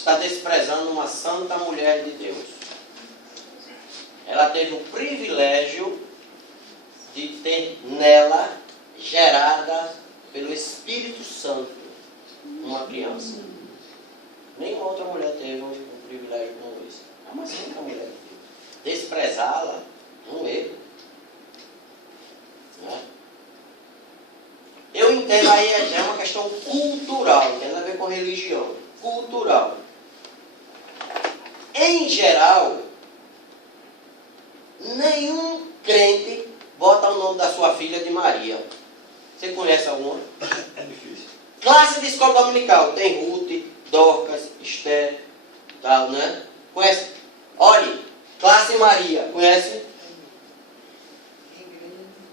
está desprezando uma santa mulher de Deus. Ela teve o privilégio de ter nela, gerada pelo Espírito Santo, uma criança. Nenhuma outra mulher teve um privilégio como esse. É uma santa mulher de Deus. Desprezá-la, um erro. Né? Eu entendo aí, é uma questão cultural, não tem nada a ver com religião. Cultural. Em geral, nenhum crente bota o nome da sua filha de Maria. Você conhece alguma? É difícil. Classe de escola dominical. Tem Ruth, Dorcas, Esther, tal, né? Conhece? Olhe, classe Maria. Conhece?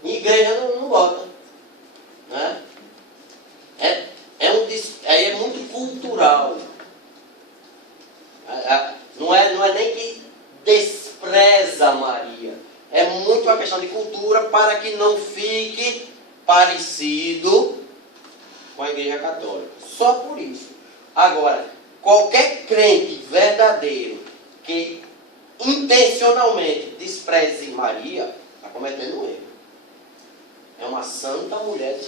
Igreja não bota. Né? Aí é muito cultural. Não é nem que despreza Maria. É muito uma questão de cultura para que não fique parecido com a Igreja Católica. Só por isso. Agora, qualquer crente verdadeiro que intencionalmente despreze Maria, está cometendo um erro. É uma santa mulher.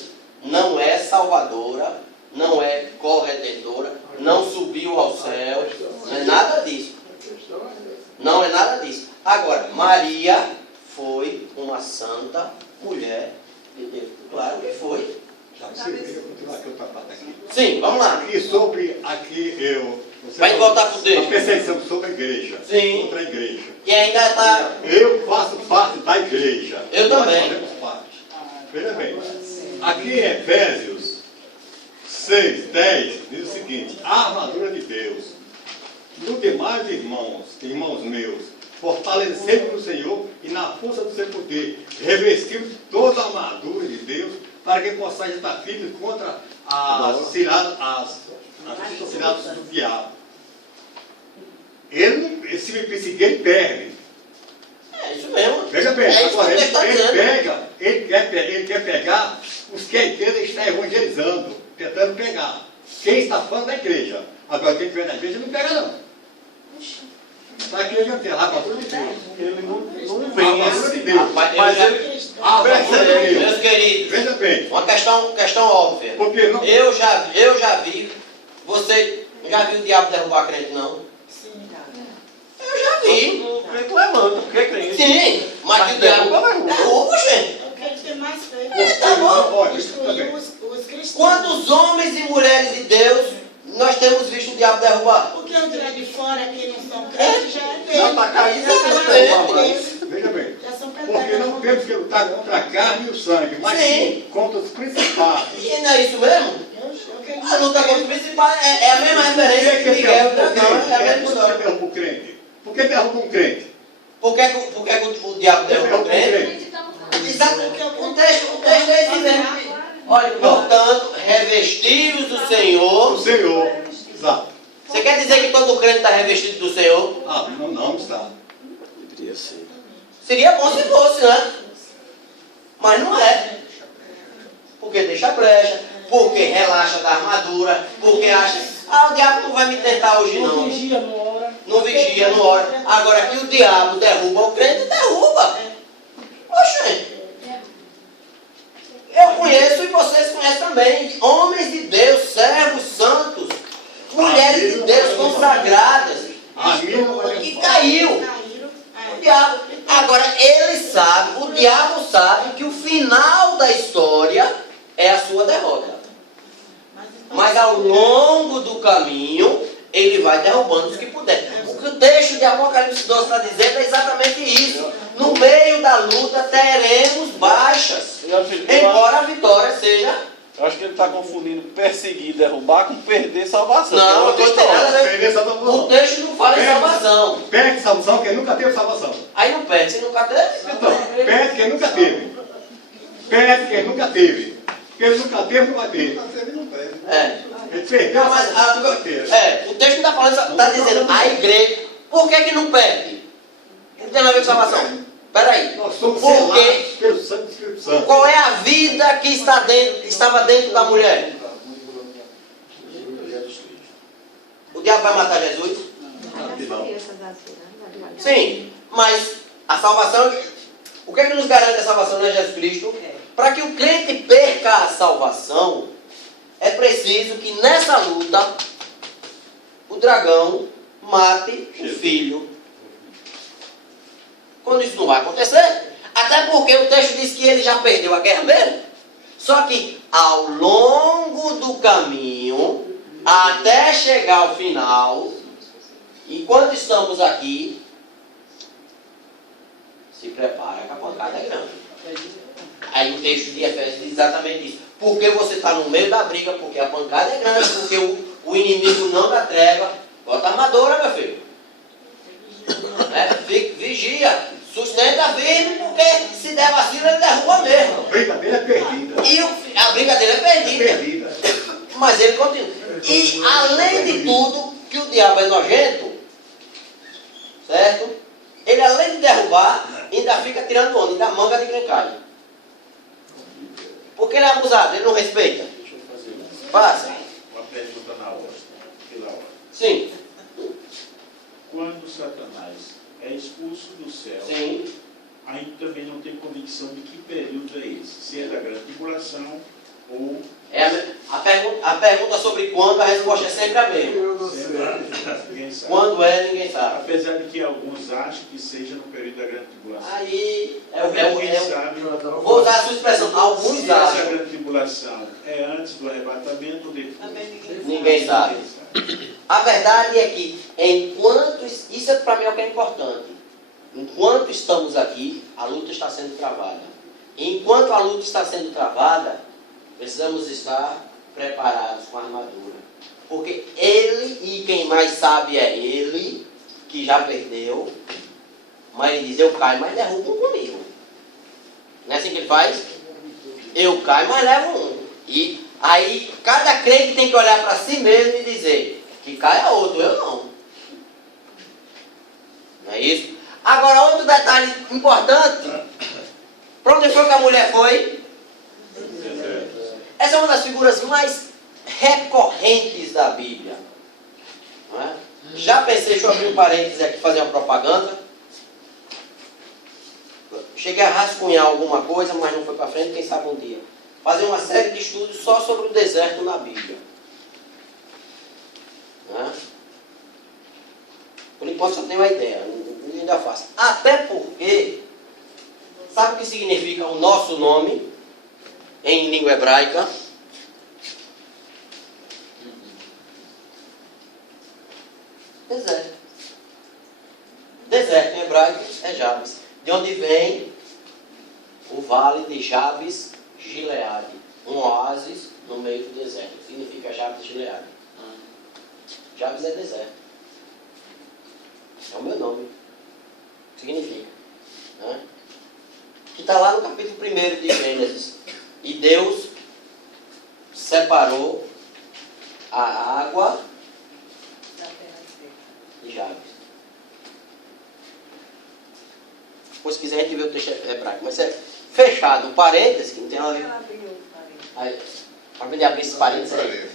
Não é salvadora, não é corredentora, não subiu ao céu, não é nada disso. Não é nada disso. Agora, Maria foi uma santa mulher de Deus. Claro que foi. Eu continuar aqui outra parte aqui. Sim, vamos lá. E sobre aqui Vai voltar para o texto. A perseguição sobre a igreja. Sim. Contra a igreja. E ainda está. Eu faço parte da igreja. Eu também. Nós fazemos parte. Veja bem. Aqui em Efésios 6, 10, diz o seguinte: a armadura de Deus. No demais, irmãos meus, fortalecendo no Senhor e na força do seu poder, revestindo toda a armadura de Deus, para que possais estar firmes contra as ciladas do diabo. Se me perseguir, ele perde. É isso mesmo. Veja bem, é agora isso que está dizendo. ele quer pegar os que a igreja está evangelizando, tentando pegar. Quem está falando da igreja. Agora quem estiver na igreja não pega não. Está aqui ele tem a armadura de Deus. Ele não A vem armadura de Deus. mas ele A armadura de Deus. Meus queridos, Veja bem. uma questão óbvia. Porque não. Eu já vi. Você já viu o diabo derrubar crente, não? Eu já vi. o crente levanta, porque é crente. Sim, mas o diabo derruba, gente. O que ele tem mais feito É, tá bom. Olha, destruir os cristãos. Quantos homens e mulheres de Deus nós temos visto o diabo derrubar? Porque o de lá de fora, que não são crentes, já é dele. Já está caído, Já já são está deles. Veja bem. Já são Porque pedaços. não temos que lutar contra a carne e o sangue, mas Sim. sim contra os principados. E não é isso mesmo? A luta contra o principal é a mesma referência que Miguel Dragão, é a mesma história. derruba o crente? Por que derruba um crente? Por que o diabo derruba o crente? Exato, o texto é esse mesmo. Olha, portanto, revestidos do O Senhor. Senhor. Exato. Você quer dizer que todo crente está revestido do Senhor? Ah, não está. Deveria ser. Seria bom se fosse, né? Mas não é. Porque deixa brecha, porque relaxa da armadura, porque acha, o diabo não vai me tentar hoje não. Não vigia, não ora. Não vigia, não ora. Agora que o diabo derruba o crente, derruba. Oxe. Eu conheço e vocês conhecem também. Homens de Deus, servos santos, mulheres de Deus consagradas. Que caiu. O diabo. Agora ele sabe, o diabo sabe que o final da história é a sua derrota. Mas ao longo do caminho, ele vai derrubando os que puder. O que o texto de Apocalipse 12 está dizendo é exatamente isso. No meio da luta teremos baixas. Embora a vitória seja... Eu acho que ele está confundindo perseguir, derrubar com perder salvação. Não, outra não tem nada a ver. Perder salvação. O texto não fala em salvação. Perde salvação quem nunca teve salvação. Aí não perde, você nunca teve? Então, perde quem nunca teve. Perde quem nunca teve. Quem nunca teve, não vai ter. É. Ele perdeu Não, mas nunca teve. o texto está falando, está dizendo a igreja. Por que não perde? Não tem nada a ver com salvação. Peraí. Nós somos Por selados quê? pelo sangue do Espírito Santo. Qual é a vida que estava dentro da mulher? O diabo diabo vai matar Jesus? Sim, mas a salvação, o que é que nos garante a salvação, não é Jesus Cristo? Para que o crente perca a salvação, é preciso que nessa luta o dragão mate o filho. Quando isso não vai acontecer, até porque o texto diz que ele já perdeu a guerra mesmo. Só que ao longo do caminho, até chegar ao final, enquanto estamos aqui, se prepara que a pancada é grande. Aí o texto de Efésios diz exatamente isso. Porque você está no meio da briga, porque a pancada é grande, porque o inimigo não dá trégua. Bota a armadura, meu filho. Vigia, sustenta firme, porque se der vacina, ele derruba mesmo. A briga dele é perdida. E a briga dele é perdida. Mas ele continua. E além de tudo, que o diabo é nojento, certo? Ele além de derrubar, ainda fica tirando onda, ainda manga de grencalho. Porque ele é abusado, ele não respeita. Deixa eu fazer Faça. uma pergunta na hora. Pela hora. Sim. Quando Satanás é expulso do céu, Sim. aí também não tem convicção de que período é esse. Se é da grande tribulação ou... A pergunta sobre quando, a resposta é sempre a mesma. Ninguém sabe. Quando é, ninguém sabe. Apesar de que alguns acham que seja no período da grande tribulação. Aí, Ninguém sabe. vou usar a sua expressão, alguns Se essa acham. grande tribulação é antes do arrebatamento ou depois. Ninguém sabe. A verdade é que, enquanto, isso para mim é o que é importante. Enquanto estamos aqui, a luta está sendo travada. Enquanto a luta está sendo travada, precisamos estar preparados com a armadura. Porque ele, e quem mais sabe é ele, que já perdeu, mas ele diz, eu caio, mas derrubo um comigo. Não é assim que ele faz? Eu caio, mas levo um. E aí, cada crente tem que olhar para si mesmo e dizer, que caia outro, eu não. Não é isso? Agora, outro detalhe importante, para onde foi que a mulher foi? Essa é uma das figuras mais recorrentes da Bíblia. Não é? Já pensei, deixa eu abrir um parênteses aqui, fazer uma propaganda. Cheguei a rascunhar alguma coisa, mas não foi para frente, quem sabe um dia. Fazer uma série de estudos só sobre o deserto na Bíblia. Não é? Por enquanto só tenho uma ideia, ainda faço. Até porque, sabe o que significa o nosso nome em língua hebraica? Deserto. Deserto em hebraico é Jabes. De onde vem o vale de Jabes Gileade. Um oásis no meio do deserto. Significa Jabes Gileade. Jabes é deserto. É o meu nome. Significa. Né? Que está lá no capítulo 1 de Gênesis. E Deus separou a água de Jabes. Depois, se quiser, a gente vê o texto hebraico. Mas é fechado, um parênteses, que não tem nada a ver. Para poder abrir esse parênteses aí.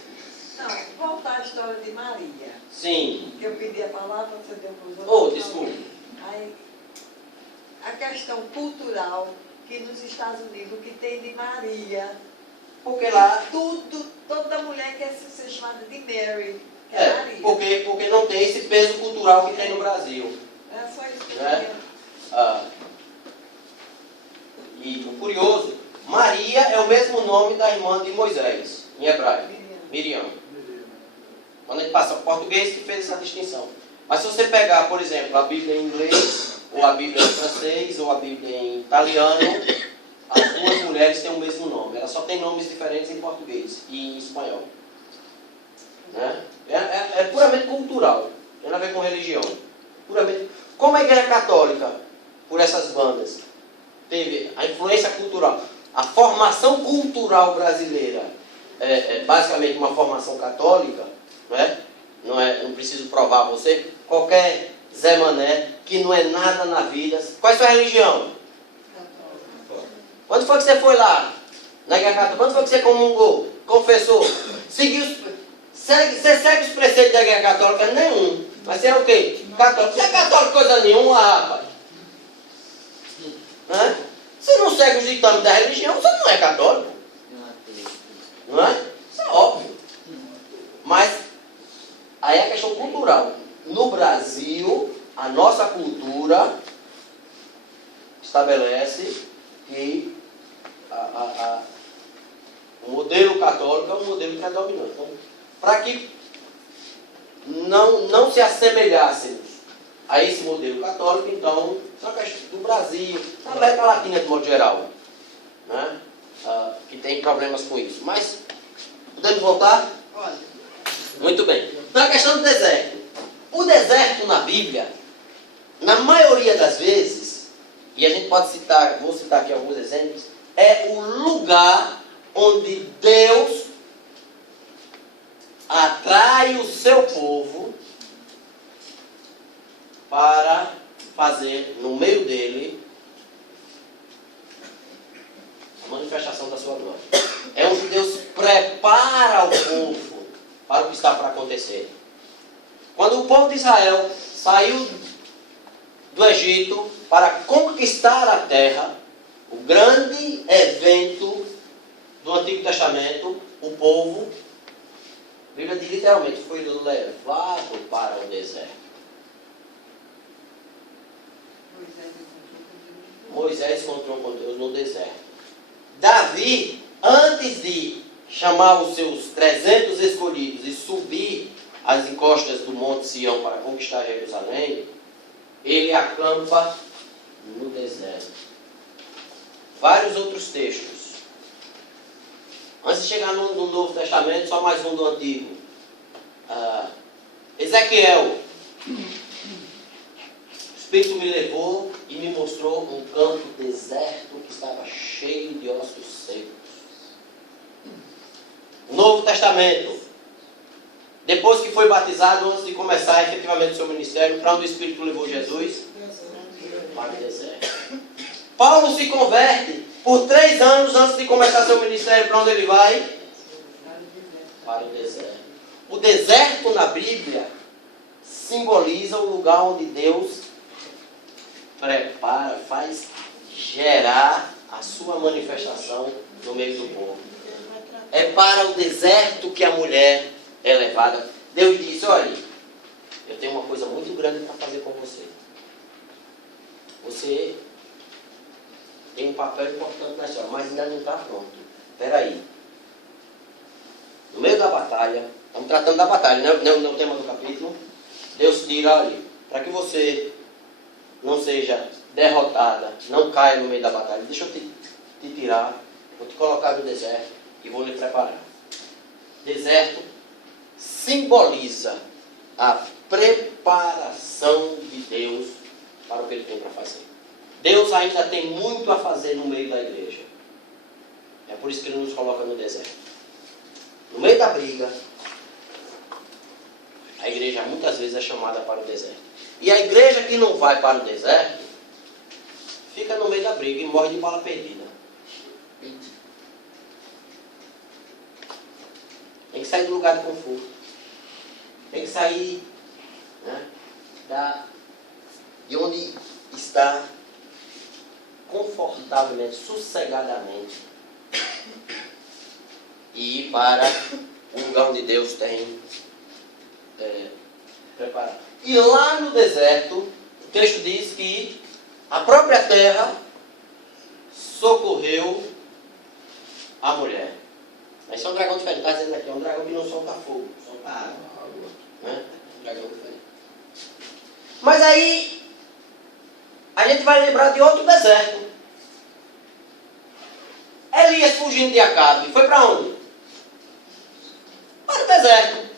Não, voltar à história de Maria. Sim. Que eu pedi a palavra, você deu para os outros. Oh, desculpe. Aí, a questão cultural que nos Estados Unidos, o que tem de Maria, Porque lá... toda mulher quer ser chamada de Mary, que é Maria. Porque não tem esse peso cultural que tem no Brasil. É só isso que eu Né? queria. E o curioso, Maria é o mesmo nome da irmã de Moisés, em hebraico. Miriam. Quando a gente passa para o português, que fez essa distinção. Mas se você pegar, por exemplo, a Bíblia em inglês, ou a Bíblia em francês, ou a Bíblia em italiano, as duas mulheres têm o mesmo nome. Elas só têm nomes diferentes em português e em espanhol. Né? É puramente cultural. Não tem nada a ver com religião. Puramente. Como a Igreja Católica, por essas bandas, teve a influência cultural, a formação cultural brasileira é basicamente uma formação católica, não é? Não preciso provar a você. Qualquer Zé Mané que não é nada na vida. Qual é a sua religião? Quando foi que você foi lá na Igreja Católica? Quando foi que você comungou? Confessou? Seguiu? Você segue os preceitos da Igreja Católica? Nenhum. Mas você é o quê? Católico. Você é católico coisa nenhuma, rapaz. Né? Se não segue os ditames da religião, você não é católico. Não é? Isso é óbvio. Mas aí é a questão cultural. No Brasil, a nossa cultura estabelece que o modelo católico é um modelo que é dominante. Então, para que não se assemelhássemos a esse modelo católico, então, só que do Brasil, da América Latina de modo geral, né? Que tem problemas com isso. Mas, podemos voltar? Olha, Muito bem. Então, a questão do deserto. O deserto na Bíblia, na maioria das vezes, e a gente pode citar, vou citar aqui alguns exemplos, é o lugar onde Deus atrai o seu povo para fazer no meio dele a manifestação da sua glória. É onde Deus prepara o povo para o que está para acontecer. Quando o povo de Israel saiu do Egito para conquistar a terra, o grande evento do Antigo Testamento, o povo, a Bíblia diz literalmente, foi levado para o deserto. Moisés encontrou com Deus no deserto. Davi, antes de chamar os seus 300 escolhidos e subir as encostas do Monte Sião para conquistar Jerusalém, ele acampa no deserto. Vários outros textos. Antes de chegar no Novo Testamento, só mais um do Antigo. Ezequiel. O Espírito me levou e me mostrou um campo deserto que estava cheio de ossos secos. Novo Testamento. Depois que foi batizado, antes de começar efetivamente o seu ministério, para onde o Espírito levou Jesus? Para o deserto. Paulo se converte por 3 anos antes de começar seu ministério. Para onde ele vai? Para o deserto. O deserto na Bíblia simboliza o lugar onde Deus prepara, faz gerar a sua manifestação no meio do povo. É para o deserto que a mulher é levada. Deus disse, olha, eu tenho uma coisa muito grande para fazer com você. Você tem um papel importante na história, mas ainda não está pronto. Espera aí. No meio da batalha, estamos tratando da batalha, não é o tema do capítulo. Deus tira, olha, para que você não seja derrotada, não caia no meio da batalha. Deixa eu te tirar, vou te colocar no deserto e vou lhe preparar. Deserto simboliza a preparação de Deus para o que Ele tem para fazer. Deus ainda tem muito a fazer no meio da igreja. É por isso que Ele nos coloca no deserto. No meio da briga, a igreja muitas vezes é chamada para o deserto. E a igreja que não vai para o deserto, fica no meio da briga e morre de bala perdida. Tem que sair do lugar de conforto. Tem que sair, né, de onde está confortavelmente, sossegadamente, e ir para o lugar onde Deus tem preparado. E lá no deserto, o texto diz que a própria terra socorreu a mulher. Esse é um dragão diferente, está dizendo aqui, é um dragão que não solta fogo, solta água, né? Um dragão diferente. Mas aí, a gente vai lembrar de outro deserto. Elias fugindo de Acabe, foi para onde? Para o deserto.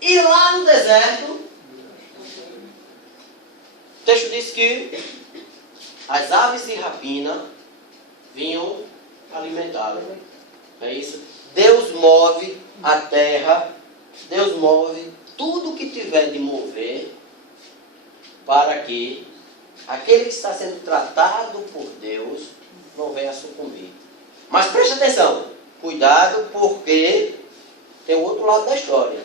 E lá no deserto, o texto diz que as aves de rapina vinham alimentá-lo. É isso? Deus move a terra, Deus move tudo que tiver de mover para que aquele que está sendo tratado por Deus não venha a sucumbir. Mas preste atenção, cuidado, porque tem o outro lado da história.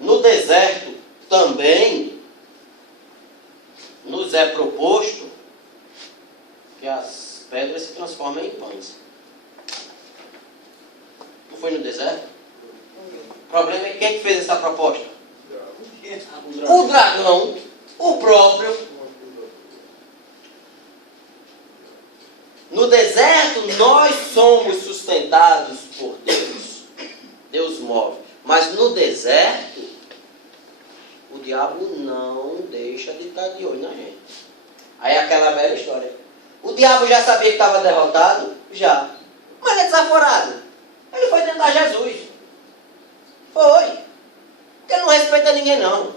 No deserto também nos é proposto que as pedras se transformem em pães. Não foi no deserto? O problema é quem que fez essa proposta? O dragão, o próprio. No deserto nós somos sustentados por Deus. Deus move. Mas no deserto, o diabo não deixa de estar de olho na gente. Aí é aquela velha história. O diabo já sabia que estava derrotado? Já. Mas é desaforado. Ele foi tentar Jesus. Foi. Porque ele não respeita ninguém, não.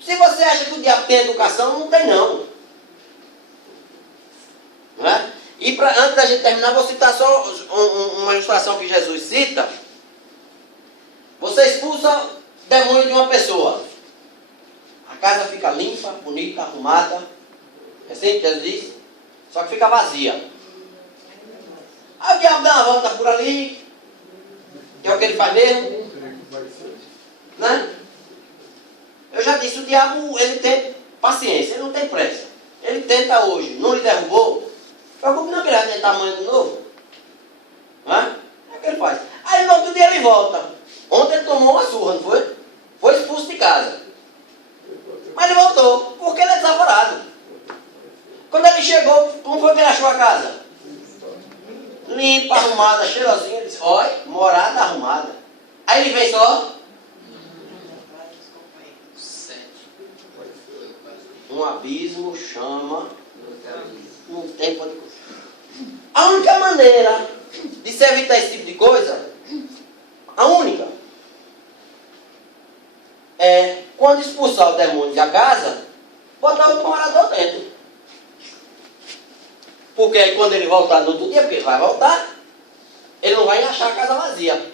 Se você acha que o diabo tem educação, não tem, não. Não é? E antes da gente terminar, vou citar só uma ilustração que Jesus cita. Você expulsa demônio de uma pessoa. A casa fica limpa, bonita, arrumada. É assim que Jesus diz? Só que fica vazia. Aí o diabo dá uma volta por ali. Que é o que ele faz mesmo. Né? Eu já disse, o diabo, ele tem paciência, ele não tem pressa. Ele tenta hoje, não lhe derrubou. Preocupe não que ele vai tentar amanhã de novo. Né? É o que ele faz. Aí no outro dia ele volta. Ontem ele tomou uma surra, não foi? Foi expulso de casa. Mas ele voltou, porque ele é desaforado. Quando ele chegou, como foi que ele achou a casa? Limpa, arrumada, cheirosinha. Ele disse, olha, morada arrumada. Aí ele vem só. Um abismo chama. Não tem pode. A única maneira de se evitar esse tipo de coisa, a única, é quando expulsar o demônio da casa, botar outro morador dentro. Porque aí quando ele voltar no outro dia, porque ele vai voltar, ele não vai achar a casa vazia.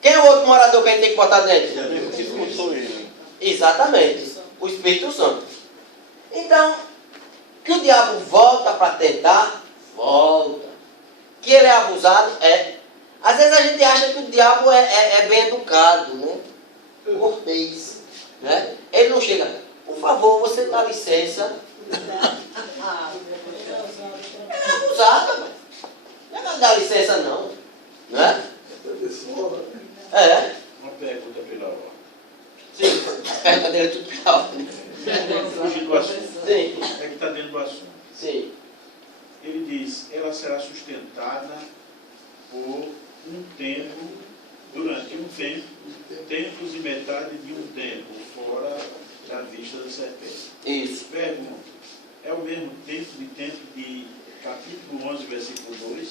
Quem é o outro morador que a gente tem que botar dentro? Que expulsou ele. Exatamente. O Espírito Santo. Então, que o diabo volta para tentar, volta. Que ele é abusado, é. Às vezes a gente acha que o diabo é bem educado, né? Cortês. Né? Ele não chega, por favor, você dá licença. Ele é abusado, rapaz. Não é para dar licença não. Né? É. Uma pergunta pela ordem. Sim, as perguntas dele é tudo pela ordem. Fugir do assunto. Sim. É que está dentro do assunto. Sim. Ele diz, ela será sustentada por um tempo, durante um tempo, tempos e metade de um tempo, fora da vista da serpente. Isso. Pergunta, é o mesmo tempo de capítulo 11, versículo 2,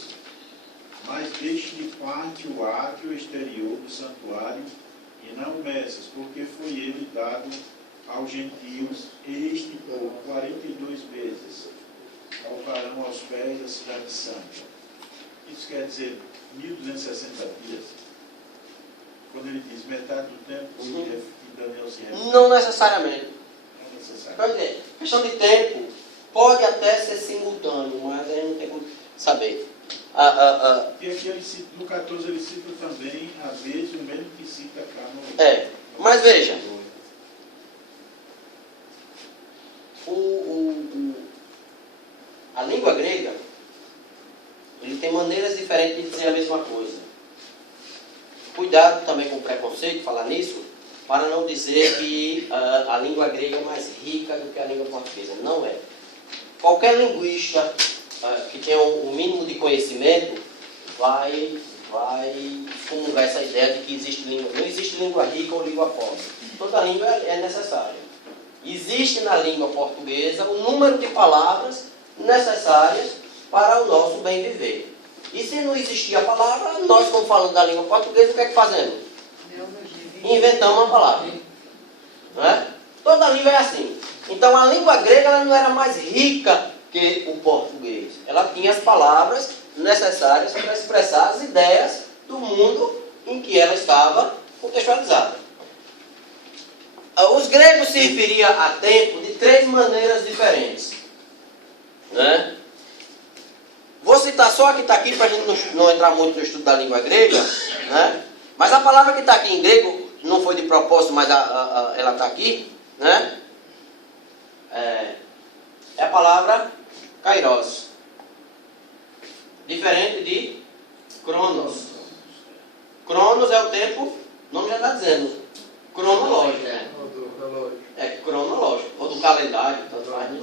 mas deixe de parte o átrio exterior do santuário e não meças, porque foi ele dado aos gentios este por 42 meses, calcarão aos pés da cidade santa. Isso quer dizer 1260 dias. Quando ele diz metade do tempo, que Daniel se refere. Não necessariamente. Não é necessário. Quer dizer, questão de tempo pode até ser simultâneo, mas aí não tem como saber. E aqui ele cita, no 14 ele cita também a vez o mesmo que cita cá no... É, mas veja, a língua grega, ele tem maneiras diferentes de dizer a mesma coisa. Cuidado também com o preconceito, falar nisso, para não dizer que a língua grega é mais rica do que a língua portuguesa. Não é. Qualquer linguista que tenha um mínimo de conhecimento vai comungar essa ideia de que existe língua. Não existe língua rica ou língua pobre. Toda língua é necessária. Existe na língua portuguesa o número de palavras necessárias para o nosso bem viver. E se não existir a palavra, nós, como falamos da língua portuguesa, o que é que fazemos? Inventamos uma palavra. Não é? Toda língua é assim. Então a língua grega ela não era mais rica que o português. Ela tinha as palavras necessárias para expressar as ideias do mundo em que ela estava contextualizada. Os gregos se referiam a tempo de três maneiras diferentes. Né? Vou citar só a que está aqui para a gente não entrar muito no estudo da língua grega, né? Mas a palavra que está aqui em grego, não foi de propósito, mas ela está aqui, né? É a palavra kairos. Diferente de cronos. Cronos é o tempo, o nome já está dizendo, cronológico. Cronológico, ou do calendário, tanto faz, né?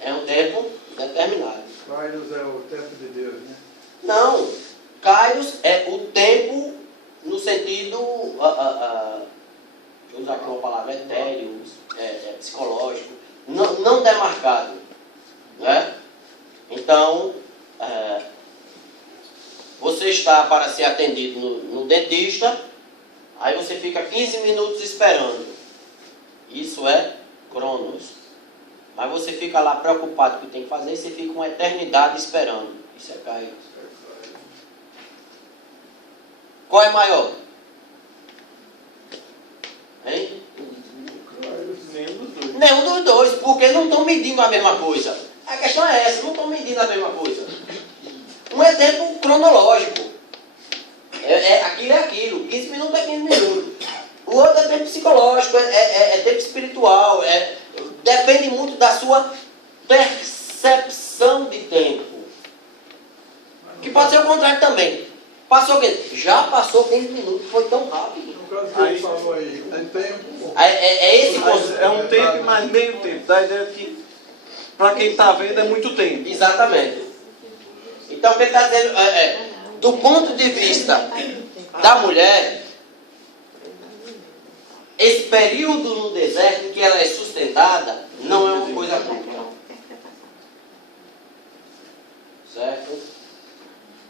É um tempo determinado. Kairos é o tempo de Deus, né? Não, kairos é o tempo no sentido, deixa eu usar aqui uma palavra, etéreo, psicológico, não demarcado, né? Então, você está para ser atendido no dentista, aí você fica 15 minutos esperando. Isso é cronos. Mas você fica lá preocupado com o que tem que fazer e você fica uma eternidade esperando. Isso é kairos. Qual é maior? Hein? Nenhum dos dois, porque não estão medindo a mesma coisa. A questão é essa, não estão medindo a mesma coisa. Um é tempo cronológico. Aquilo é aquilo. 15 minutos é 15 minutos. O outro é tempo psicológico, é tempo espiritual. Depende muito da sua percepção de tempo. Que pode ser o contrário também. Passou o quê? Já passou 15 minutos, foi tão rápido. No caso que ele falou aí, um tempo. Esse conceito. É um tempo, mas meio tempo. Da ideia que, para quem está vendo, é muito tempo. Exatamente. Então, o que ele está dizendo do ponto de vista da mulher, esse período no deserto em que ela é sustentada não é uma coisa curta. Certo?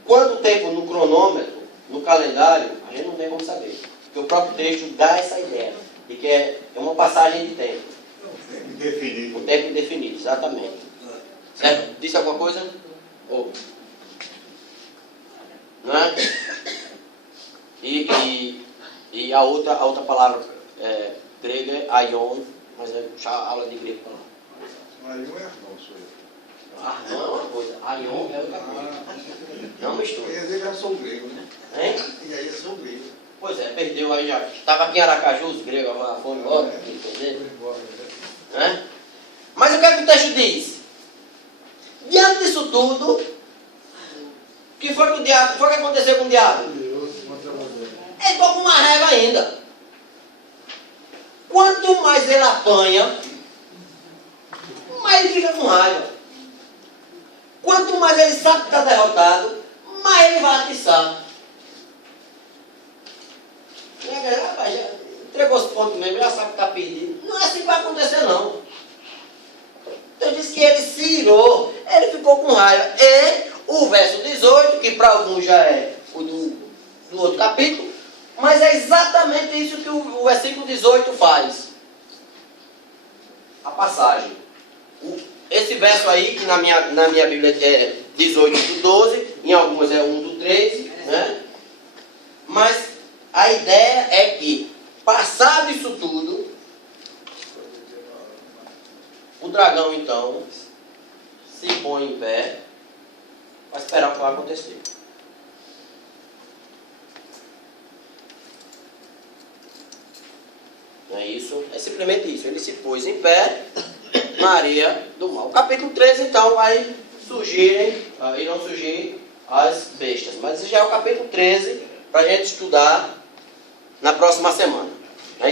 Quanto tempo no cronômetro, no calendário, a gente não tem como saber. Porque o próprio texto dá essa ideia de que é uma passagem de tempo. Definido. Um tempo indefinido, exatamente. Certo? Disse alguma coisa? Não é? E a outra palavra grega é aion, mas é aula de grego para lá. Aí um é não, sou eu. Não é uma coisa, aion é outra coisa. Não mistura. Quer dizer que eu sou grego, né? Hein? E aí eu sou grego. Pois é, perdeu aí já. Estava aqui em Aracaju, os gregos, agora foram embora, entendeu? Né? Mas o que é que o texto diz? Diante disso tudo, o que foi que aconteceu com o diabo? Ele ficou com uma raiva ainda. Quanto mais ele apanha, mais ele fica com raiva. Quanto mais ele sabe que está derrotado, mais ele vai atiçar. Rapaz, já entregou os pontos mesmo, já sabe que está perdido. Não é assim que vai acontecer, não. Então diz que ele se irou, ele ficou com raiva. E o verso 18, que para alguns já é o do outro capítulo, mas é exatamente isso que o versículo 18 faz. A passagem. Esse verso aí, que na minha Bíblia é 18 do 12, em algumas é 1 do 13, né? Mas a ideia é que, passado isso tudo, o dragão então se põe em pé para esperar o que vai acontecer. Não é isso? É simplesmente isso. Ele se pôs em pé na areia do mar. O capítulo 13 então vai irão surgir as bestas. Mas esse já é o capítulo 13 para a gente estudar na próxima semana.